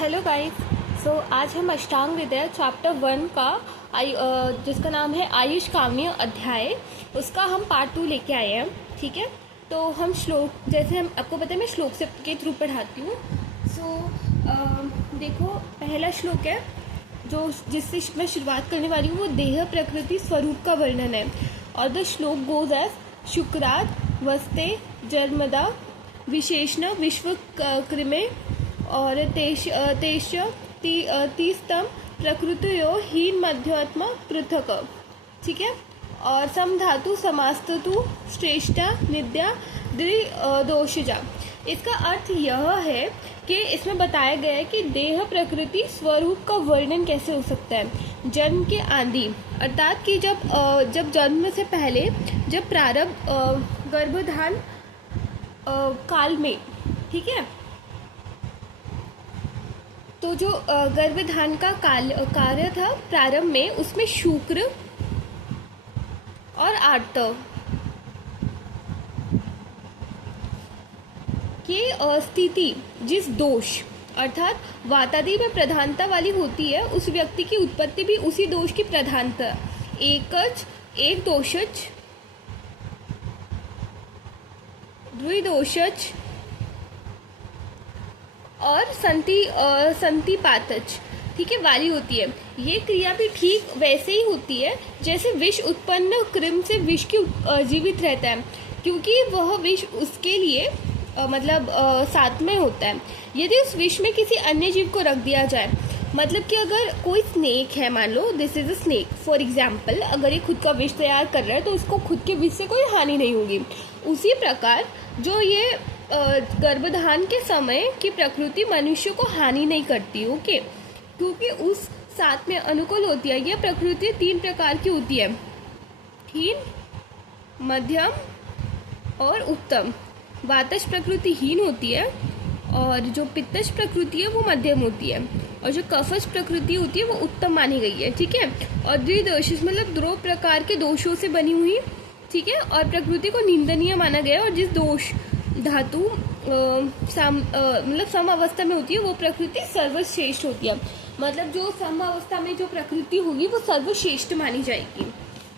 Hello guys. आज हम अष्टांग हृदय चैप्टर 1 का जिसका नाम है आयुष काम्य अध्याय, उसका हम पार्ट 2 लेके आए हैं। ठीक है, तो हम श्लोक, जैसे हम आपको पता है मैं श्लोक से के थ्रू पढ़ाती हूँ। देखो, पहला श्लोक है जो जिससे मैं शुरुआत करने वाली हूँ, वो देह प्रकृति स्वरूप का वर्णन है। और द श्लोक गोज एज शुक्राद वस्ते जन्मदा विशेषण विश्व कृमे और तीस्तम प्रकृतियो हीन मध्यात्म पृथक। ठीक है, और सम धातु समास्तु श्रेष्ठा निद्या दोषजा। इसका अर्थ यह है कि इसमें बताया गया है कि देह प्रकृति स्वरूप का वर्णन कैसे हो सकता है। जन्म के आदि अर्थात कि जब जन्म से पहले, जब प्रारंभ गर्भधान काल में, ठीक है, तो जो गर्भधान का कार्य था प्रारंभ में, उसमें शुक्र और आर्तव की स्थिति, जिस दोष अर्थात वातादि में प्रधानता वाली होती है, उस व्यक्ति की उत्पत्ति भी उसी दोष की प्रधानता, एक दोषज द्विदोषज और संतिपातज, ठीक है, वाली होती है। ये क्रिया भी ठीक वैसे ही होती है जैसे विष उत्पन्न कृम से विष की जीवित रहता है, क्योंकि वह विष उसके लिए साथ में होता है। यदि उस विष में किसी अन्य जीव को रख दिया जाए, मतलब कि अगर कोई स्नेक है, मान लो this is a snake for example, अगर ये खुद का विष तैयार कर रहा है तो उसको खुद के विष से कोई हानि नहीं होगी। उसी प्रकार जो ये गर्भधान के समय की प्रकृति मनुष्य को हानि नहीं करती, ओके, क्योंकि उस साथ में अनुकूल होती है। यह प्रकृति 3 प्रकार की होती है, हीन, मध्यम और उत्तम। वातज प्रकृति हीन होती है और जो पित्तज प्रकृति है वो मध्यम होती है, और जो कफज प्रकृति होती है वो उत्तम मानी गई है। ठीक है, और द्विदोष मतलब 2 प्रकार के दोषों से बनी हुई, ठीक है, और प्रकृति को निंदनीय माना गया। और जिस दोष धातु सम अवस्था में होती है वो प्रकृति सर्वश्रेष्ठ होती है। मतलब जो सम अवस्था में जो प्रकृति होगी वो सर्वश्रेष्ठ मानी जाएगी।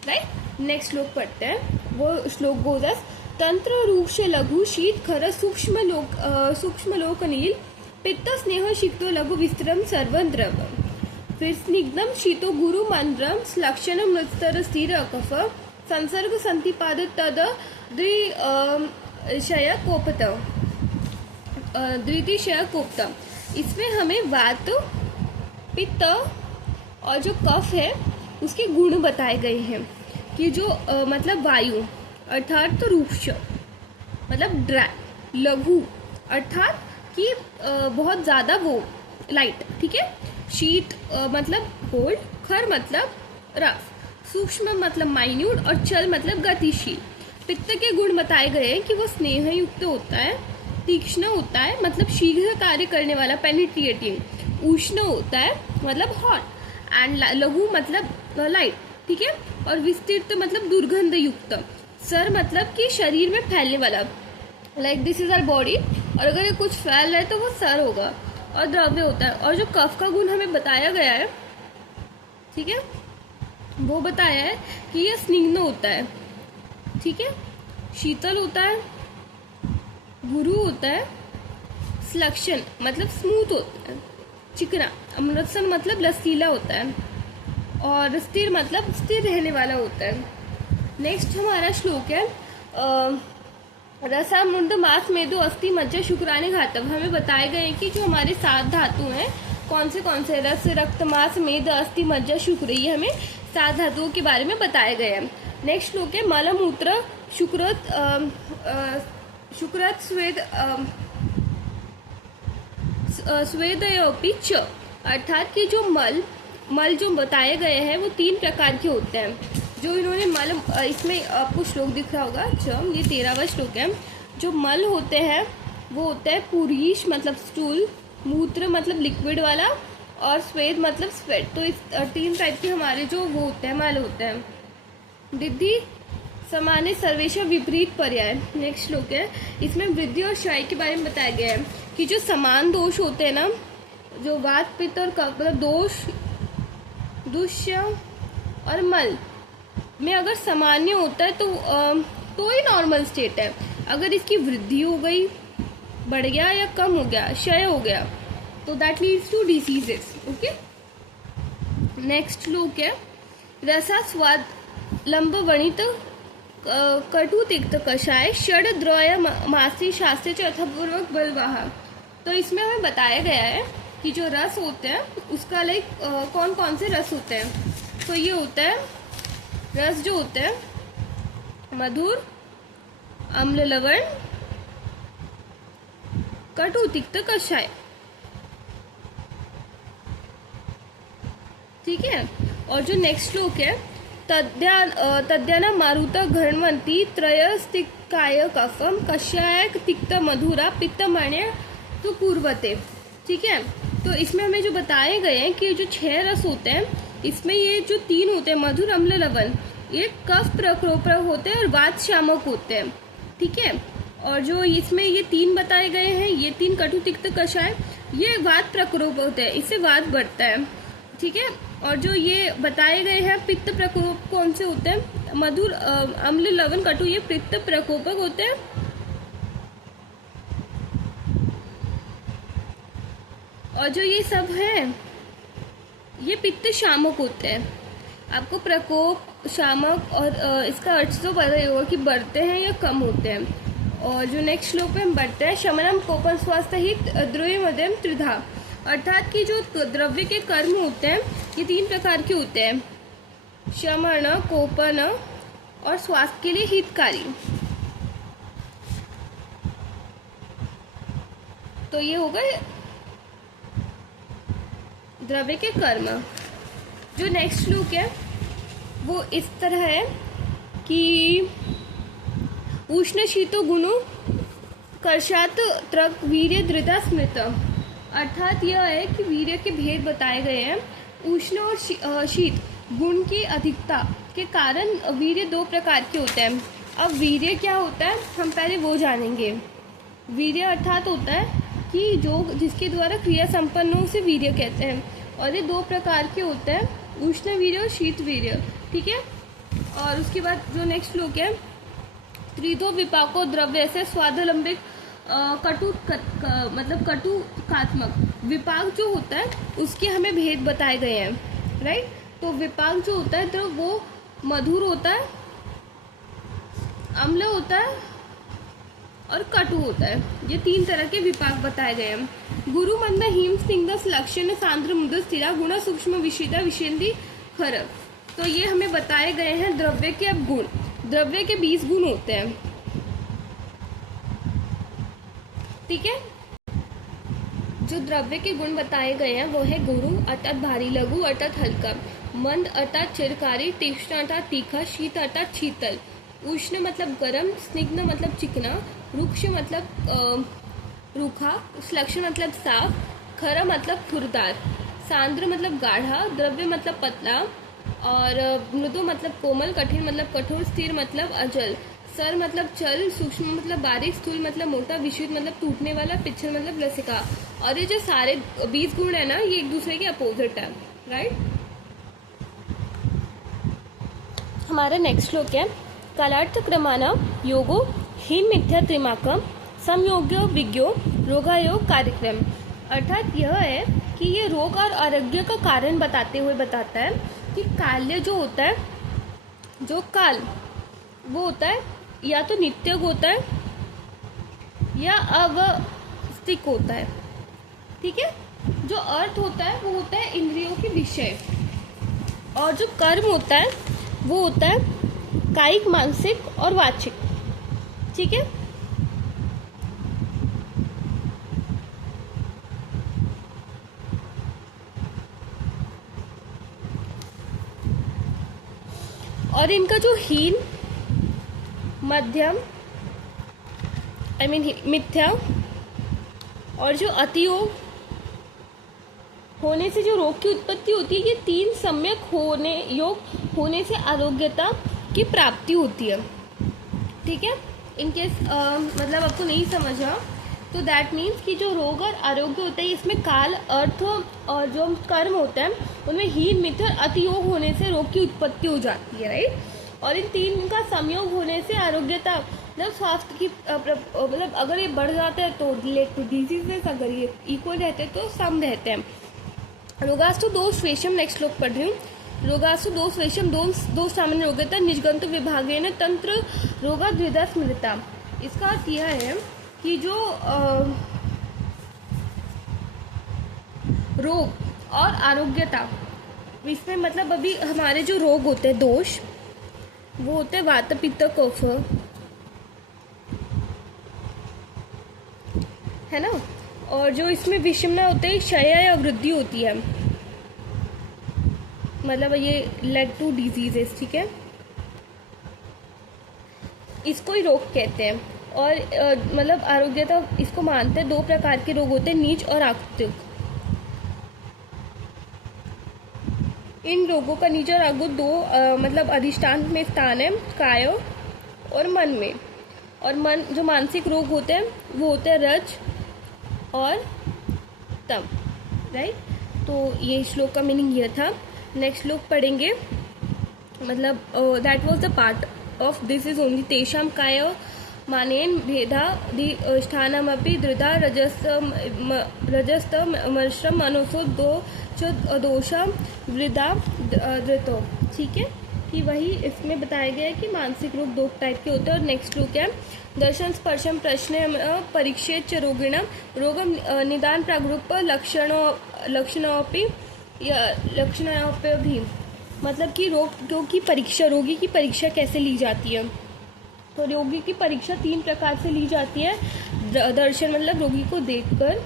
राइट, नेक्स्ट श्लोक पढ़ते हैं। वो श्लोक गोदस तंत्र रूक्ष लघु शीत खर सूक्ष्म लोक नील पित्त स्नेह शीतो लघु विस्तरम सर्व द्रव। फिर स्निग्धम शीतो गुरु मंद्रम लक्षण मृतर स्थिर अकफ संसर्ग संतिपाद तद द्वितीय कोपत। इसमें हमें वात, पित्त और जो कफ है उसके गुण बताए गए हैं कि जो मतलब वायु अर्थात तो रूक्ष मतलब ड्राई, लघु अर्थात कि बहुत ज़्यादा वो लाइट, ठीक है, शीत मतलब कोल्ड, खर मतलब रफ, सूक्ष्म मतलब माइन्यूट और चल मतलब गतिशील। पित्त के गुण बताए गए हैं कि वो स्नेह युक्त होता है, तीक्ष्ण होता है मतलब शीघ्र कार्य करने वाला पेनिट्रेटिंग, उष्ण होता है मतलब हॉट, एंड लघु मतलब लाइट, ठीक है, और विस्तृत मतलब दुर्गंध युक्त। सर मतलब कि शरीर में फैलने वाला, like this is our body, और अगर ये कुछ फैल रहा है तो वो सर होगा। और द्रव्य होता है। और जो कफ का गुण हमें बताया गया है, ठीक है, वो बताया है कि ये स्निग्ध होता है, ठीक है, शीतल होता है, गुरु होता है, स्लक्षण मतलब स्मूथ होता है, चिकना, अमृतसन मतलब लसीला होता है, और स्थिर मतलब स्थिर रहने वाला होता है। नेक्स्ट हमारा श्लोक है रसा मुंड मास मेदो अस्थि मज्जा शुक्राने घातव। हमें बताए गए कि जो हमारे 7 धातु हैं, कौन से रस, रक्त, मास, मेद, अस्थि, मज्जा, शुक्र, ये हमें 7 धातुओं के बारे में बताया गया है। नेक्स्ट श्लोक है मल मूत्र शुक्रत स्वेदयोपि च। अर्थात कि जो मल जो बताए गए हैं वो 3 प्रकार के होते हैं। जो इन्होंने मल, इसमें आपको श्लोक दिख रहा होगा, अच्छा ये 13वां श्लोक है। जो मल होते हैं वो होता है पुरीश मतलब स्टूल, मूत्र मतलब लिक्विड वाला, और स्वेद मतलब स्वेट। तो इस 3 टाइप के हमारे जो वो होते हैं मल होते हैं। विधि सामान्य सर्वेशा विपरीत पर्याय। नेक्स्ट श्लोक है, इसमें वृद्धि और क्षय के बारे में बताया गया है कि जो समान दोष होते हैं ना, जो वात पित्त और कफ मतलब दोष दुष्य और मल में अगर सामान्य होता है तो ही नॉर्मल स्टेट है। अगर इसकी वृद्धि हो गई, बढ़ गया या कम हो गया, क्षय हो गया, तो that leads to diseases. Okay, next श्लोक है रसा स्वाद लंब वणित कटु तिक्त कषाय षड द्रव्य मासी शास्त्र अर्थपूर्वक बलवाह। तो इसमें हमें बताया गया है कि जो रस होते हैं उसका लाइक कौन कौन से रस होते हैं। तो ये होता है रस जो होते हैं मधुर, अम्ल लवण, कटु तिक्त कषाय। ठीक है, और जो नेक्स्ट श्लोक है तद्याना मारुता घृण्वन्ति त्रयस्तिकाय कफम कषाय तिक्त मधुरा पित्तमण्य तो पूर्वते। ठीक है, तो इसमें हमें जो बताए गए हैं कि जो 6 रस होते हैं इसमें ये जो 3 होते हैं मधुर, अम्ल, लवण, ये कफ प्रकोपक होते हैं और वात शामक होते हैं। ठीक है, और जो इसमें ये 3 बताए गए हैं, ये 3 कटु तिक्त कषाय, ये वात प्रकोप होते हैं, इससे वात बढ़ता है। ठीक है, और जो ये बताए गए हैं पित्त प्रकोप कौन से होते हैं, मधुर, अम्ल, लवण, कटु, ये पित्त प्रकोपक होते हैं। और जो ये सब है ये पित्त शामक होते हैं। आपको प्रकोप, शामक और इसका अर्थ तो पता ही होगा कि बढ़ते हैं या कम होते हैं। और जो नेक्स्ट श्लोक में हम बढ़ते हैं शमनम कोपन स्वास्थ्य हित द्रव्य मध्यम त्रिधा, अर्थात कि जो द्रव्य के कर्म होते हैं ये 3 प्रकार के होते हैं, शमन, कोपन और स्वास्थ्य के लिए हितकारी। तो ये हो गए द्रव्य के कर्म। जो नेक्स्ट श्लोक है वो इस तरह है कि उष्ण शीतो गुणो कर्षात त्रक वीर्य धृता स्मृत, अर्थात यह है कि वीर्य के भेद बताए गए हैं। उष्ण और शीत गुण की अधिकता के कारण वीर्य 2 प्रकार के होते हैं। अब वीर्य क्या होता है हम पहले वो जानेंगे। वीर्य अर्थात होता है कि जो जिसके द्वारा क्रिया संपन्न हो उसे वीर्य कहते हैं, और ये 2 प्रकार के होते हैं, उष्ण वीर्य और शीत वीर्य। ठीक है, और उसके बाद जो नेक्स्ट श्लोक है त्रिधो विपाको द्रव्य से स्वादलंबिक मतलब कटुकात्मक विपाक जो होता है उसके हमें भेद बताए गए हैं। राइट, तो विपाक जो होता है तो वो मधुर होता है, अम्ल होता है और कटु होता है। ये 3 तरह के विपाक बताए गए हैं। गुरु मंद हिम स्निग्ध लक्षण सांद्र मुद स्थिरा गुण सूक्ष्म विशिदा विशेंदी खर। तो ये हमें बताए गए हैं द्रव्य के अब गुण। द्रव्य के 20 गुण होते हैं। ठीक है, जो द्रव्य के गुण बताए गए हैं वो है गुरु अर्थात भारी, लघु अर्थात हल्का, मंद अर्थात चिरकारी, तीक्ष्ण अर्थात तीखा, शीत अर्थात शीतल, उष्ण मतलब गर्म, स्निग्ध मतलब चिकना, रुक्ष मतलब रूखा, श्लक्ष्ण मतलब साफ, खर मतलब खुरदार, सांद्र मतलब गाढ़ा, द्रव्य मतलब पतला, और मृदु मतलब कोमल, कठिन मतलब कठोर, स्थिर मतलब अजल, सर मतलब चल, सूक्ष्म मतलब बारीक, स्थूल मतलब मोटा, विशुद्ध मतलब टूटने वाला, पिच्छल मतलब लसिका। और ये जो सारे 20 गुण है ना ये एक दूसरे के अपोजिट है। राइट, हमारा नेक्स्ट श्लोक है कालार्थ क्रमाना योगो हीन मिथ्या त्रिमाकम समयोग्य विज्ञो रोगायोग कार्यक्रम, अर्थात यह है कि ये रोग और आरोग्य का कारण बताते हुए बताता है कि काल्य जो होता है, जो काल वो होता है या तो नित्य होता है या अवस्थिक होता है। ठीक है, जो अर्थ होता है वो होता है इंद्रियों के विषय, और जो कर्म होता है वो होता है कायिक, मानसिक और वाचिक। ठीक है, और इनका जो हीन, मध्यम मिथ्या और जो अतियोग होने से जो रोग की उत्पत्ति होती है, ये 3 सम्यक होने योग होने से आरोग्यता की प्राप्ति होती है। ठीक है, इनकेस मतलब आपको नहीं समझा तो दैट मीन्स कि जो रोग और आरोग्य होता है इसमें काल, अर्थ और जो कर्म होता है उनमें हीन, मिथ्या और अतियोग होने से रोग की उत्पत्ति हो जाती है, राइट। और इन तीन का संयोग होने से आरोग्यता मतलब स्वास्थ्य की मतलब अगर ये बढ़ जाता है तो रिलेट टू डिजीजेस, अगर ये इक्वल रहते हैं तो सम रहते हैं। रोगास्तु दोष वेशम, नेक्स्ट श्लोक पढ़ रही हूँ। रोगास्तु दोष वेशम दोष सामान्य रोगता निजगंतु विभागेन तंत्र रोगा द्विधा स्मृता। इसका अर्थ यह है कि जो रोग और आरोग्यता, इसमें मतलब अभी हमारे जो रोग होते हैं दोष, वो होते हैं वात पित्त कफ, है ना। और जो इसमें विषमना होते हैं क्षय या वृद्धि होती है, मतलब ये लेड टू डिजीजेस, ठीक है, इसको ही रोग कहते हैं। और मतलब आरोग्यता इसको मानते हैं, दो प्रकार के रोग होते हैं, नीच और आकुतिक। इन रोगों का नीच और आगुत दो मतलब अधिष्ठान में स्थान है, काय और मन में। और मन जो मानसिक रोग होते हैं वो होते हैं रज और तम, राइट। तो ये श्लोक का मीनिंग ये था। नेक्स्ट श्लोक पढ़ेंगे, मतलब that was the part of this is only तेषां काय मानेन भेदा स्थानमपि धृता रजस्तमर्षम मनोसो दोषा वृद्धा धृतो, ठीक है। कि वही इसमें बताया गया है कि मानसिक रोग दो टाइप के होते हैं। और नेक्स्ट श्लोक है, दर्शन स्पर्शम प्रश्न परीक्षेत च रोगिणम रोगम निदान प्रागरूप लक्षणोपि भी, मतलब कि रोगी की परीक्षा कैसे ली जाती है। तो रोगी की परीक्षा 3 प्रकार से ली जाती है। दर्शन मतलब रोगी को देखकर,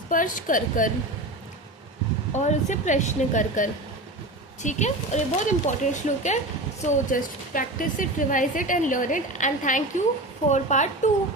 स्पर्श कर कर और उसे प्रश्न कर कर, ठीक है। और ये बहुत इंपॉर्टेंट श्लोक है। So just practice it, revise it and learn it, and thank you for part 2।